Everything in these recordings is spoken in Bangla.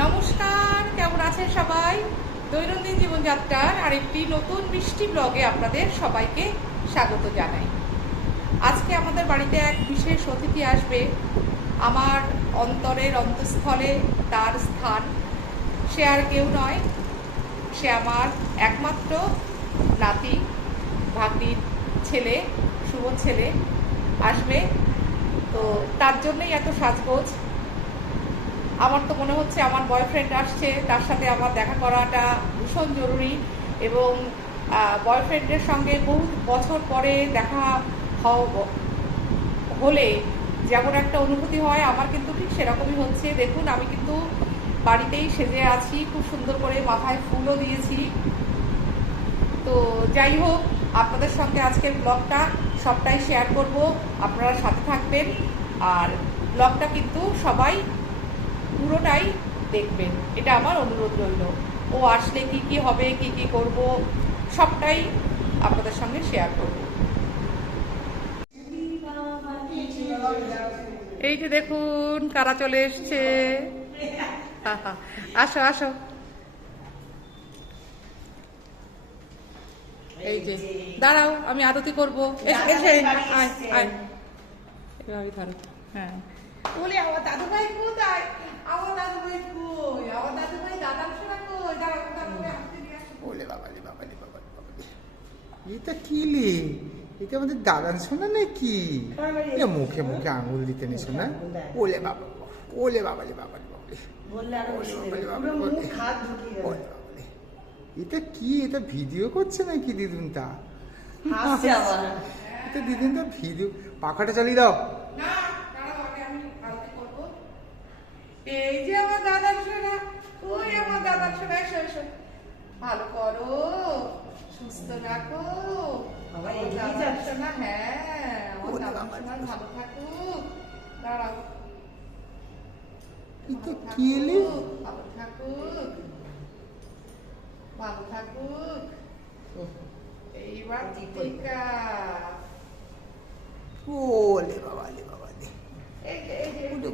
নমস্কার, কেমন আছেন সবাই? দৈনন্দিন জীবনযাত্রার আরেকটি নতুন মিষ্টি ব্লগে আপনাদের সবাইকে স্বাগত জানাই। আজকে আমাদের বাড়িতে এক বিশেষ অতিথি আসবে। আমার অন্তরের অন্তঃস্থলে তার স্থান। সে আর কেউ নয়, সে আমার একমাত্র নাতি, ভাগ্নির ছেলে, শুভ ছেলে আসবে। তো তার জন্যই এত সাজগোজ। আমার তো মনে হচ্ছে আমার বয়ফ্রেন্ড আসছে, তার সাথে আমার দেখা করাটা ভীষণ জরুরি। এবং বয়ফ্রেন্ডের সঙ্গে বহু বছর পরে দেখা হলে যেমন একটা অনুভূতি হয়, আমার কিন্তু ঠিক সেরকমই হচ্ছে। দেখুন, আমি কিন্তু বাড়িতেই সেজে আছি, খুব সুন্দর করে মাথায় ফুলও দিয়েছি। তো যাই হোক, আপনাদের সঙ্গে আজকের ব্লগটা সবটাই শেয়ার করব, আপনারা সাথে থাকবেন। আর ব্লগটা কিন্তু সবাই পুরোটাই দেখবেন, এটা আমার অনুরোধ রইল। ও আসলে কি কি হবে, কি কি করব, সবটাই আপনাদের সঙ্গে শেয়ার করব। এই যে দেখুন কারা চলে এসছে। আসো আসো। এই যে দাঁড়াও, আমি আরতি করবো। এসে এভাবে ধরো। হ্যাঁ, বলি আমার দাদু ভাই কোথায়? আমার দাদু ভাই কই? আমার দাদু ভাই দাদার শোনা কই? দাঁড়াও, দাদু ভাই হাতে নিয়ে আসো। ওলে বাবালে বাবালে বাবালে বাবালে, এটা কি লে? এটা আমাদের দাদার শোনা নাকি? এ মুখে মুখে আঙুল দিতে নি শোনা। ওলে বাবা, ওলে বাবালে বাবালে বাবালে, এটা কি? এটা ভিডিও করছে নাকি দিদুনটা? এটা দিদুনটা ভিডিও। পাখাটা চালিয়ে দাও। না, দাঁড়াও, আগে আমি আরতি করবো। এই যে আমার দাদার শোনা, ওই আমার দাদার শোনা, এসো এসো। ভালো করো, সুস্থ রাখো আমার দাদার শোনা। হ্যাঁ, আমার দাদার শোনা ভালো থাকুক। দাঁড়াও, এটা কি লে? ভালো থাকুক, ভালো থাকুক। এইবার টিকা। ওলে বাবালে বাবালে, এই যে এই যে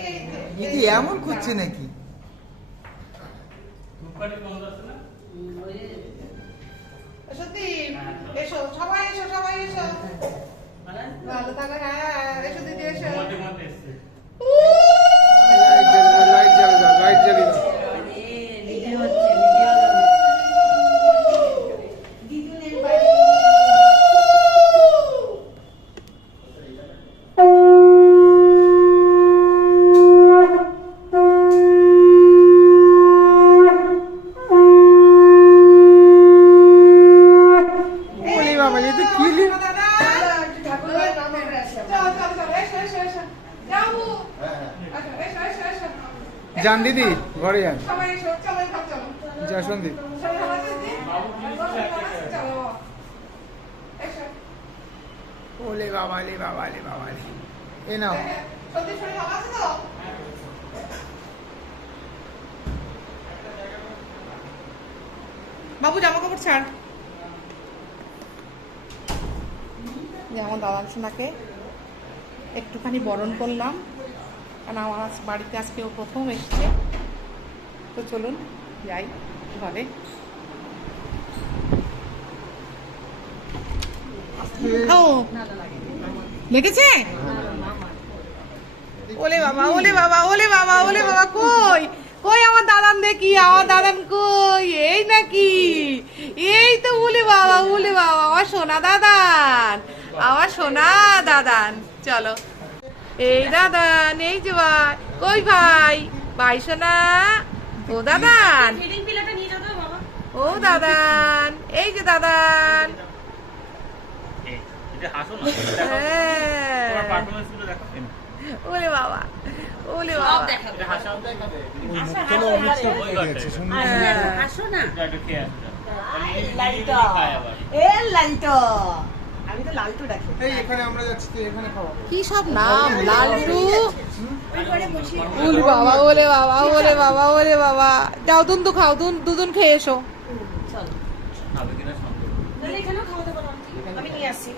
এই যে এটা এমন করছে নাকি? সত্যি এসো, সবাই এসো, সবাই এসো। ভালো থাকো। হ্যাঁ, এসো দিদি, এসো। লাইট জ্বালিয়ে দাও, লাইট জ্বালিয়ে দাও। যান দিদি, ঘরে যান। যা সন্দীপ। ওলে বাবালে বাবালে বাবালে, এ নাও। বাবু জামা কাপড় ছাড়। যেমন দাদার সোনাকে একটুখানি বরণ করলাম, কারণ আমার বাড়িতে আজকে ও প্রথম এসছে। তো চলুন যাই ঘরে। ও লেগেছে? ওলে বাবা, ওলে বাবা, ওলে বাবা, ওলে বাবা, কই কই আমার দাদান দেখি, আমার দাদান কই? এই নাকি? এই তো। ওলে বাবা, ওলে বাবা, আমার সোনা দাদান, আমার সোনা দাদান। চলো, এই দাদান, এই যে ভাই। কই ভাই? ভাই সোনা, ও দাদান, ও দাদান, এই যে দাদান। ওলে বাবা, ওলে বাবা, কি সব নাম? লালটু, ওলে বাবা, ওলে বাবা, ওলে বাবা, ওলে বাবা। যাও দুন্দু খাও, দুদুন খেয়ে এসো।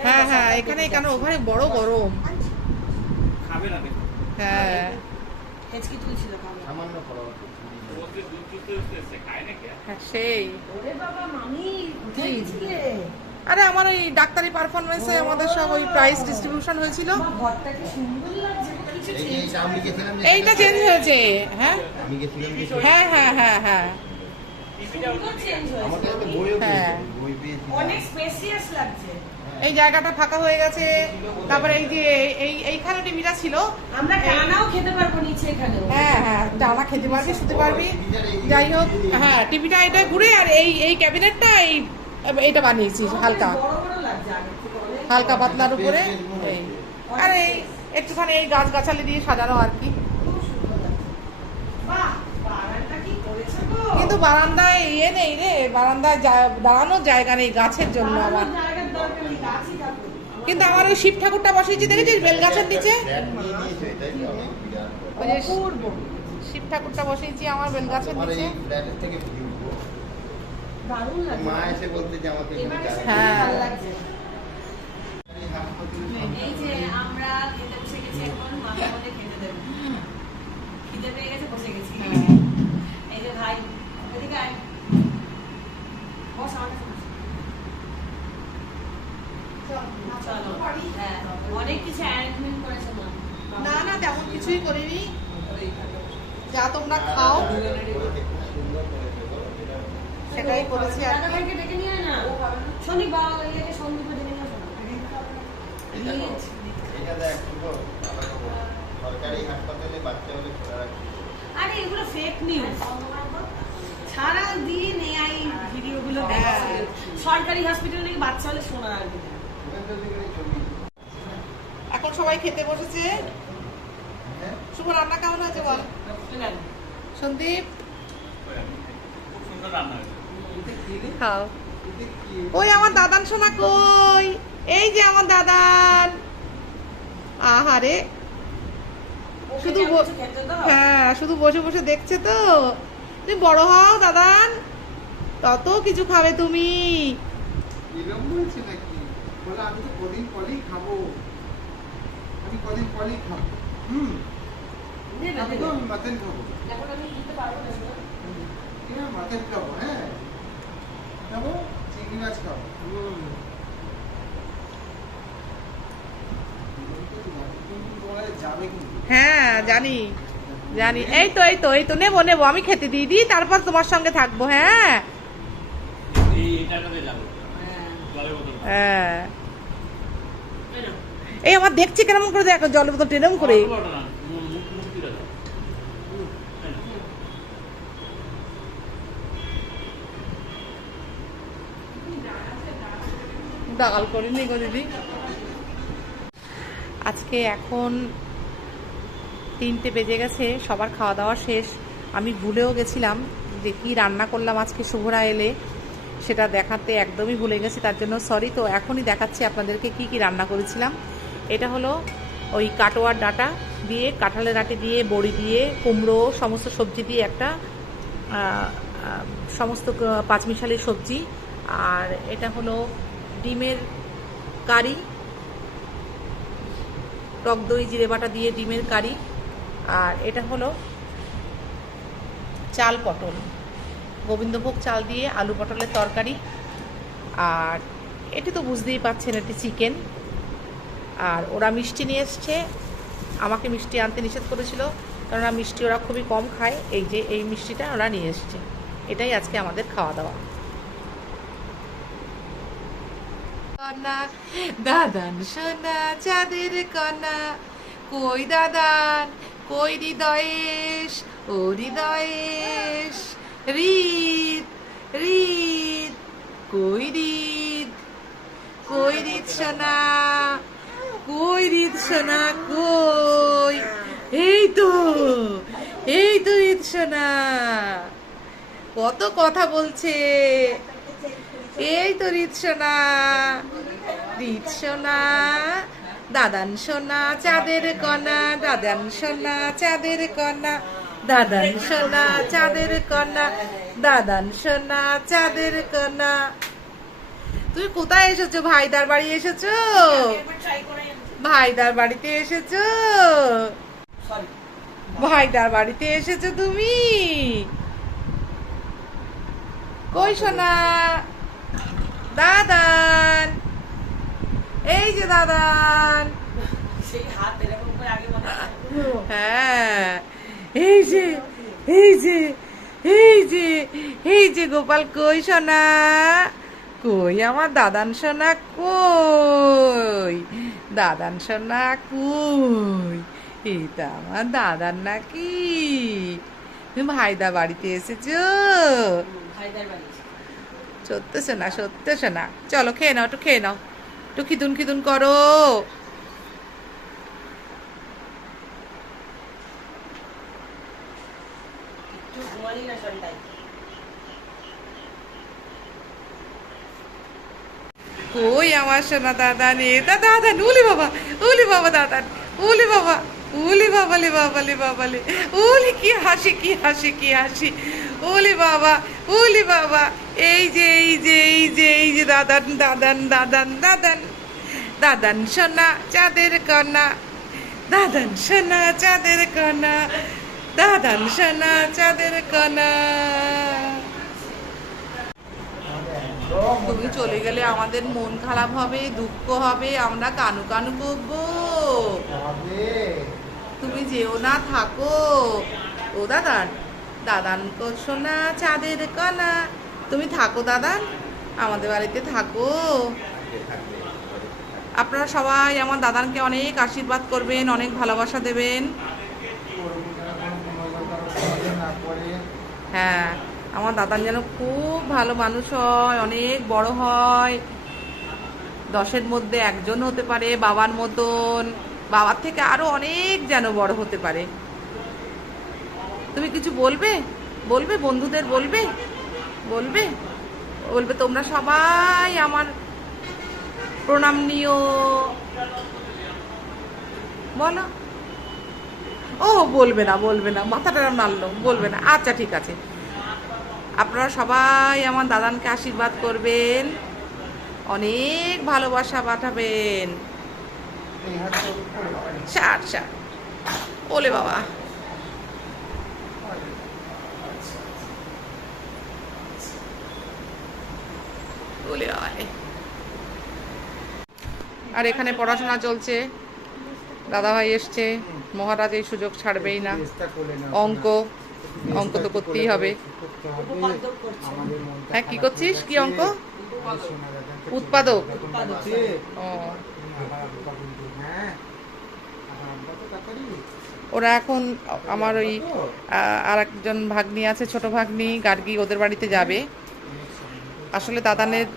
হ্যাঁ হ্যাঁ, এখানে কেন? ওখানে বড় গরম। হ্যাঁ, হেঁচকি তুলছিল সামান্য পড়া হ্যাঁ সেই ওরে বাবা মামি কোথায় গেছিলে? আরে আমার ওই ডাক্তারি পারফরমেন্সে আমাদের সব ওই প্রাইজ ডিস্ট্রিবিউশন হয়েছিল। আমার ঘরটা কি সুন্দর লাগছে, কিছু change আমি গেছিলাম যে এইটা চেঞ্জ হয়েছে। হ্যাঁ আমি গেছিলাম যে হ্যাঁ হ্যাঁ হ্যাঁ হ্যাঁ সুন্দর change হয়েছে। আমাকে একটা বইও হ্যাঁ। পেয়েছি বই পেয়েছি অনেক স্পেসিয়াস লাগছে। এই জায়গাটা ফাঁকা হয়ে গেছে। তারপরে এই যে এইখানে টিভিটা ছিল। আমরা টানাও খেতে পারবো নিচে এখানেও। হ্যাঁ হ্যাঁ টানা খেতে পারবি শুতে পারবি। যাই হোক হ্যাঁ টিভিটা এটা ঘুরে আর এই ক্যাবিনেটটা এইটা বানিয়েছি হালকা বড় বড় লাগছে আগের থেকে অনেক। হালকা পাতলার উপরে এই আর এই একটুখানি এই গাছগাছালি দিয়ে সাজানো আর কি। খুব সুন্দর লাগছে। বাহ, বারান্দা কি করেছে গো? কিন্তু বারান্দায় নেই রে, বারান্দায় দাঁড়ানোর জায়গা নেই গাছের জন্য আমার। দাঁড়ানোর জায়গার দরকার নেই, গাছই থাকুক। কিন্তু আমার ওই শিব ঠাকুরটা বসিয়েছি দেখেছিস বেলগাছের নিচে? ফ্ল্যাট নিয়ে নিয়েছে এটাই তো অনেক বিরাট ওই যে অপূর্ব। শিব ঠাকুরটা বসিয়েছি আমার বেলগাছের তোমার নিচে। এই ফ্ল্যাটের থেকে ভিউ দারুণ লাগছে। মা এসে বলতে যে আমাকে এখানে এবারে চারা হ্যাঁ। ভালো লাগছে। এই হাসপাতালে এই যে আমরা খেতে বসে গেছি, এখন মাকে বলে খেতে দেবো। খিদে পেয়ে গেছে, বসে গেছি। এই যে ভাই, এদিকে আয়। বস আমার কাছে বস। চলো। হ্যাঁ, অনেক কিছু অ্যারেঞ্জমেন্ট করেছে মা। না না তেমন কিছুই করিনি, যা তোমরা খাও সেটাই করেছি আর দাদা কি। ভাইকে ডেকে নিয়ে আয় না। শনি বাবা ইয়েকে সন্দীপে ডেকে নিয়ে আসো না। প্লিজ। এটা দেখ শুনো, সরকারি হাসপাতালে বাচ্চা হলে খোলা রাখছে আরে এগুলো ফেক নিউজ। সারা দিন এই ভিডিওগুলো হ্যাঁ। দেখাচ্ছে। সরকারি হসপিটালে নাকি বাচ্চা হলে সোনা রাখবে। ছবি এখন সবাই খেতে বসেছে। হ্যাঁ শুভ রান্না কেমন হয়েছে বল সন্দীপ? খাও। ওই আমার দাদান সোনা কই? এই যে আমার দাদান। আহারে শুধু হ্যাঁ শুধু বসে বসে দেখছে তো। তুমি বড় হও দাদান, তত কিছু খাবে তুমি। এরকম বলছে নাকি? বলে আমি তো কদিন পরেই খাবো, আমি কদিন পরেই খাবো। আমি তো মাটন খাবো। এখন আমি দিতে পারবো না সোনা। হ্যাঁ মাটন খাবো, হ্যাঁ খাবো, চিংড়ি মাছ খাবো। যাবে কিন্তু হ্যাঁ জানি জানি। এই তো নেবো নেবো, আমি খেতে দিয়ে দিই তারপর তোমার সঙ্গে থাকবো। হ্যাঁ হ্যাঁ এই নাও। এই আমার দেখছি কেমন করে দেখো জলের বোতল টেনেম করে। ডাল করিনি গো দিদি। আজকে এখন 3টে বেজে গেছে, সবার খাওয়া দাওয়া শেষ। আমি ভুলেও গেছিলাম যে কী রান্না করলাম আজকে শুভরা এলে, সেটা দেখাতে একদমই ভুলে গেছি, তার জন্য সরি। তো এখনই দেখাচ্ছি আপনাদেরকে কি কি রান্না করেছিলাম। এটা হলো ওই কাটোয়ার ডাঁটা দিয়ে, কাঁঠালের ডাঁটি দিয়ে, বড়ি দিয়ে, কুমড়ো, সমস্ত সবজি দিয়ে একটা সমস্ত পাঁচমিশালি সবজি। আর এটা হলো ডিমের কারি, টক দই জিরে বাটা দিয়ে ডিমের কারি। আর এটা হলো চাল পটল, গোবিন্দভোগ চাল দিয়ে আলু পটলের তরকারি। আর এটি তো বুঝতেই পারছেন এটি চিকেন। আর ওরা মিষ্টি নিয়ে এসছে, আমাকে মিষ্টি আনতে নিষেধ করেছিল কেননা মিষ্টি ওরা খুবই কম খায়। এই যে এই মিষ্টিটা ওরা নিয়ে এসছে। এটাই আজকে আমাদের খাওয়া দাওয়া। কন্যা দাদান সোনা চাঁদের কন্যা, কই দাদান কই হৃদয়েশ, ও হৃদয়েশ হৃদ হৃদ, কই হৃদ, কই হৃদ সোনা, কই হৃদ সোনা কই? এই তো হৃদ সোনা কত কথা বলছে। এই তো হৃদ সোনা, হৃদ সোনা, দাদান সোনা চাঁদের কণা, দাদান সোনা চাঁদের কণা, দাদান সোনা চাঁদের কণা, দাদান সোনা চাঁদের কণা। তুমি কোথায় এসেছো? ভাইদার বাড়ি এসেছো? একবার ট্রাই করে ভাইদার বাড়িতে এসেছো? সরি ভাইটার বাড়িতে এসেছো তুমি? কই সোনা? দাদান, এই যে দাদান। সেই হাত এরকম করে আগে মনে হয়। হ্যাঁ, এই যে এই যে এই যে এই যে গোপাল, কই সোনা? কই আমার দাদান সোনা? কই দাদান সোনা? কই এটা আমার দাদান নাকি? তুমি ভাইদা বাড়িতে এসেছো? ভাইদার বাড়ি। সত্য সোনা, সত্য সোনা। চলো খেয়ে নাও, একটু খেয়ে নাও, একটু খিদুন খিদুন করো। একটু ঘুমালি না সন্ধ্যায়। কই আমার সোনা দাদান? এটা দাদান। উলি বাবা, উলি বাবা দাদান, উলি বাবা, উলি বাবা লে বাবা লে বাবা লে, উলি কি হাসি, কি হাসি, কি হাসি, উলি বাবা, উলি বাবা। এই যে এই যে এই যে এই যে দাদান, দাদান, দাদান, দাদান, দাদান সোনা চাঁদের কন্যা, দাদান সোনা চাঁদের কন্যা, দাদান সোনা চাঁদের কন্যা। তুমি চলে গেলে আমাদের মন খারাপ হবে, দুঃখ হবে, আমরা কানু কানু করবো। তুমি যেও না, থাকো। ও দাদান, দাদান করছো না চাঁদের কণা, তুমি থাকো দাদান, আমাদের বাড়িতে থাকো। আপনারা সবাই আমার দাদানকে অনেক আশীর্বাদ করবেন, অনেক ভালোবাসা দেবেন। হ্যাঁ, আমার দাদান যেন খুব ভালো মানুষ হয়, অনেক বড় হয়, 10-এর মধ্যে একজন হতে পারে বাবার মতন, বাবার থেকে আরো অনেক যেন বড় হতে পারে। তুমি কিছু বলবে? বলবে বন্ধুদের, বলবে বলবে বলবে তোমরা সবাই আমার প্রণাম নিও, বলো। ও বলবে না, বলবে না, মাথাটা নাড়লো, বলবে না। আচ্ছা ঠিক আছে, আপনারা সবাই আমার দাদানকে আশীর্বাদ করবেন, অনেক ভালোবাসা পাঠাবেন। সার সার, ওলে বাবা। ওলে বাবা। আর এখানে পড়াশোনা চলছে, দাদাভাই এসছে, মহারাজ এই সুযোগ ছাড়বেই না। অঙ্ক, অঙ্ক তো করতেই হবে। হ্যাঁ, কি করছিস? কি অঙ্ক? উৎপাদক। ও, ওরা এখন আমার ওই আর একজন ভাগ্নি আছে, ছোট ভাগ্নি গার্গী, ওদের বাড়িতে যাবে। আসলে দাদানের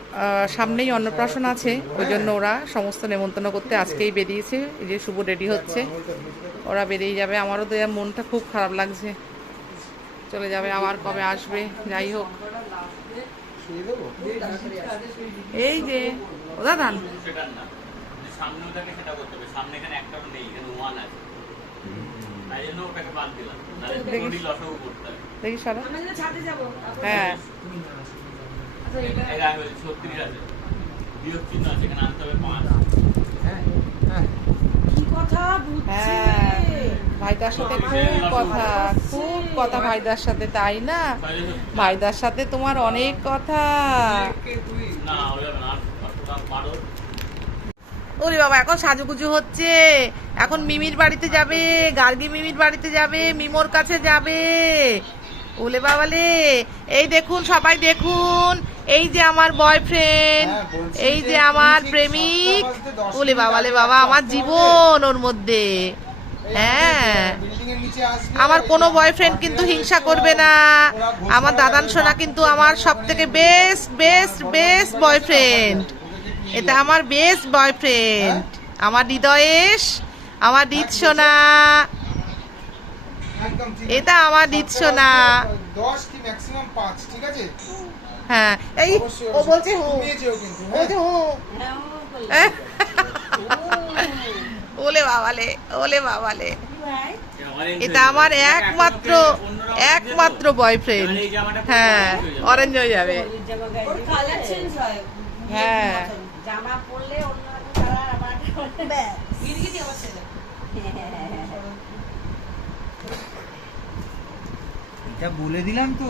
সামনেই অন্নপ্রাশন আছে, ওই জন্য ওরা সমস্ত নেমন্তন্ন করতে আজকেই বেরিয়েছে। এই যে শুভ রেডি হচ্ছে, ওরা বেরিয়ে যাবে। আমারও তো মনটা খুব খারাপ লাগছে, চলে যাবে, আবার কবে আসবে। যাই হোক, এই যে ও দাদান, দেখি সারা। হ্যাঁ, ভাইদার সাথে খুব কথা ভাইদার সাথে, তাই না? ভাইদার সাথে তোমার অনেক কথা। ওরে বাবা, এখন সাজুগুজু হচ্ছে, এখন মিমির বাড়িতে যাবে, গার্গী মিমির বাড়িতে যাবে, মিমোর কাছে যাবে। ওলে বাবালে, এই দেখুন সবাই দেখুন, এই যে আমার বয়ফ্রেন্ড, এই যে আমার প্রেমিক। ওলে বাবালে বাবা, আমার জীবন ওর মধ্যে। হ্যাঁ, আমার কোনো বয়ফ্রেন্ড কিন্তু হিংসা করবে না। আমার দাদান সোনা কিন্তু আমার সব থেকে বেস্ট বেস্ট বেস্ট বয়ফ্রেন্ড। এটা আমার বেস্ট বয়ফ্রেন্ড, আমার হৃদয়েশ, আমার হৃদ সোনা, এটা আমার হৃদ সোনা। 10 কি ম্যাক্সিমাম 5, ঠিক আছে? হ্যাঁ, এই ও বলছে হু, বলছে হু। ওলে বাবালে, ওলে বাবালে, এটা আমার একমাত্র একমাত্র বয়ফ্রেন্ড। হ্যাঁ, অরেঞ্জ হয়ে যাবে। হ্যাঁ, জামা পরলে অন্য কালার আবার গিরগিটি অবশ্যই। তা বলে দিলাম তো,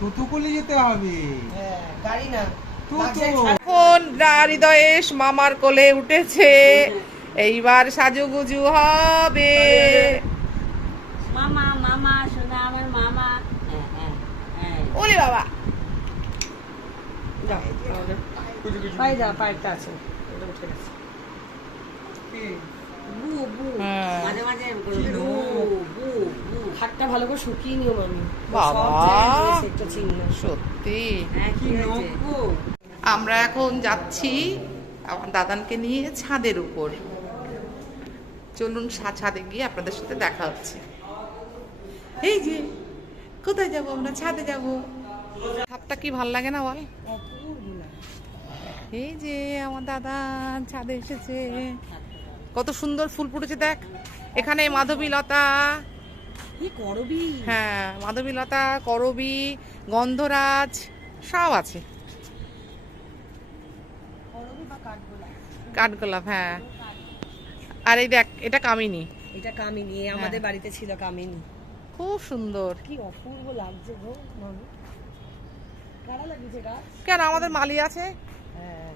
টোটো করে যেতে হবে। হ্যাঁ, গাড়ি না। টোটো। এখন হৃদয়েশ মামার কোলে উঠেছে, এইবার সাজুগুজু হবে। মামা মামা শোনা আমার মামা। হ্যাঁ হ্যাঁ হ্যাঁ। ওলে বাবা, যাও পায়ে দাও, পায়েরটা আছে ওটা উঠে গেছে। বু বু হ্যাঁ। মাঝে মাঝে বু বু বু হাতটা ভালো করে শুকিয়ে নিও মামি। বাবা। সব জায়গায় দিয়েছে একটা চিহ্ন। সত্যি হ্যাঁ কি হয়েছে? আমরা এখন যাচ্ছি আমার দাদানকে নিয়ে ছাদের উপর। চলুন ছাদে গিয়ে আপনাদের সাথে দেখা হচ্ছে। এই যে কোথায় যাব আমরা? ছাদে যাব। ছাদটা কি ভাল লাগে না বল? এই যে আমার দাদা ছাদে এসেছে, কত সুন্দর ফুল ফুটেছে দেখ। এখানে মাধবীলতা, কি করবি? হ্যাঁ মাধবীলতা, করবী, গন্ধরাজ সব আছে। করবি বা কাঠগোলাপ? কাঠগোলাপ, হ্যাঁ। আর এই দেখ, এটা কামিনী, এটা কামিনী, আমাদের বাড়িতে ছিল কামিনী। খুব সুন্দর। কি অপূর্ব লাগছে গো মামি। কারা লাগিয়েছে গাছ? কেন, আমাদের মালি আছে, হ্যাঁ।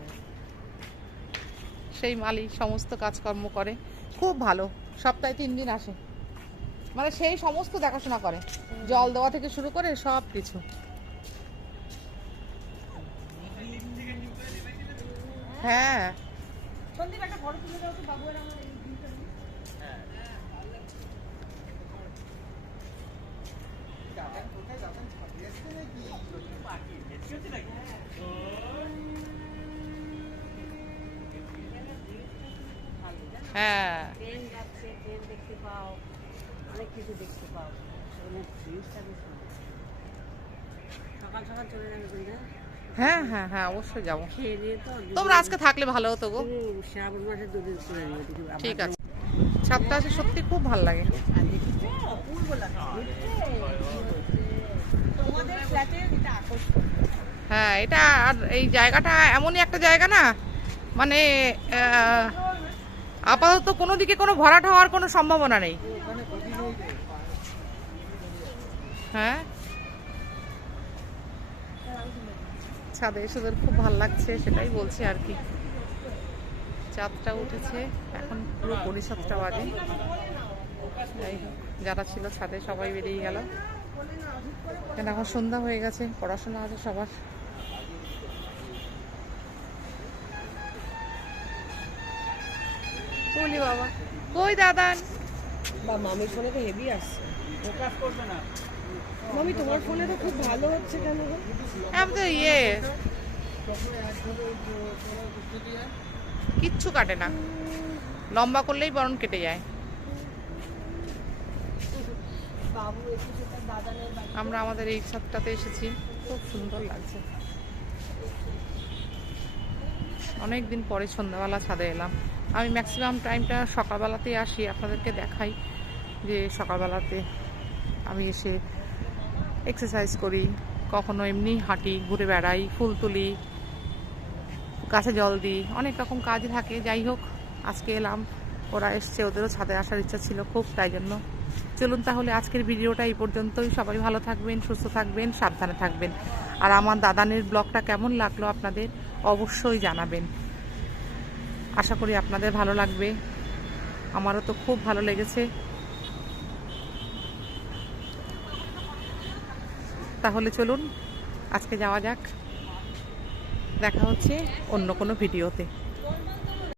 সেই মালি সমস্ত কাজকর্ম করে, খুব ভালো। সপ্তাহে 3 দিন আসে, মানে সেই সমস্ত দেখাশোনা করে, জল দেওয়া থেকে শুরু করে সব কিছু। হ্যাঁ সন্দীপ একটা ফটো তুলে দাও তো বাবু আর আমার এই দুইটা নিয়ে। হ্যাঁ ট্রেন যাচ্ছে, ট্রেন দেখতে পাও, অনেক কিছু দেখতে পাও। জিনিসটা বেশ ভালো। সকাল সকাল চলে যাবে কিন্তু হ্যাঁ হ্যাঁ হ্যাঁ অবশ্যই যাবো। খেয়ে দিয়ে তো তোমরা আজকে থাকলে ভালো হতো গো। শ্রাবণ মাসে 2 দিন করে নিয়ে দিদি। ঠিক আছে, ছাদটা আছে সত্যি খুব ভালো লাগে। অপূর্ব লাগছে তোমাদের ফ্ল্যাটের এটা আকর্ষণ। হ্যাঁ এটা, আর এই জায়গাটা এমনই একটা জায়গা না, মানে আপাতত কোনো দিকে কোনো ভরাট হওয়ার কোনো সম্ভাবনা নেই। হ্যাঁ ছাদে এসে ওদের খুব ভালো লাগছে, সেটাই বলছি আর কি। চাঁদটা উঠেছে, এখন পুরো 7:30 বাজে। যাই হোক, যারা ছিল ছাদে সবাই বেরিয়ে গেল, কেন এখন সন্ধ্যা হয়ে গেছে, পড়াশোনা আছে সবার। বলি বাবা, কই দাদান? বা মামির ফোনে তো হেভি আসছে। ফোকাস করবে না মামি, তোমার ফোনে তো খুব ভালো হচ্ছে কেন গো? আমি তো কিচ্ছু কাটে না, লম্বা করলেই বরং কেটে যায়। বাবু এসেছে তার দাদানের বাড়ি। আমরা আমাদের এই ছাদটাতে এসেছি, খুব সুন্দর লাগছে। অনেক দিন পরে সন্ধ্যাবেলা ছাদে এলাম। আমি ম্যাক্সিমাম টাইমটা সকালবেলাতেই আসি, আপনাদেরকে দেখাই যে সকালবেলাতে আমি এসে এক্সারসাইজ করি, কখনো এমনি হাঁটি, ঘুরে বেড়াই, ফুল তুলি, গাছে জল দিই, অনেক রকম কাজ থাকে। যাই হোক, আজকে এলাম, ওরা এসছে, ওদেরও ছাদে আসার ইচ্ছা ছিল খুব, তাই জন্য। চলুন তাহলে আজকের ভিডিওটা এই পর্যন্তই। সবাই ভালো থাকবেন, সুস্থ থাকবেন, সাবধানে থাকবেন। আর আমার দাদানের ব্লগটা কেমন লাগলো আপনাদের অবশ্যই জানাবেন। আশা করি আপনাদের ভালো লাগবে, আমারও তো খুব ভালো লেগেছে। তাহলে চলুন আজকে যাওয়া যাক, দেখা হচ্ছে অন্য কোনো ভিডিওতে।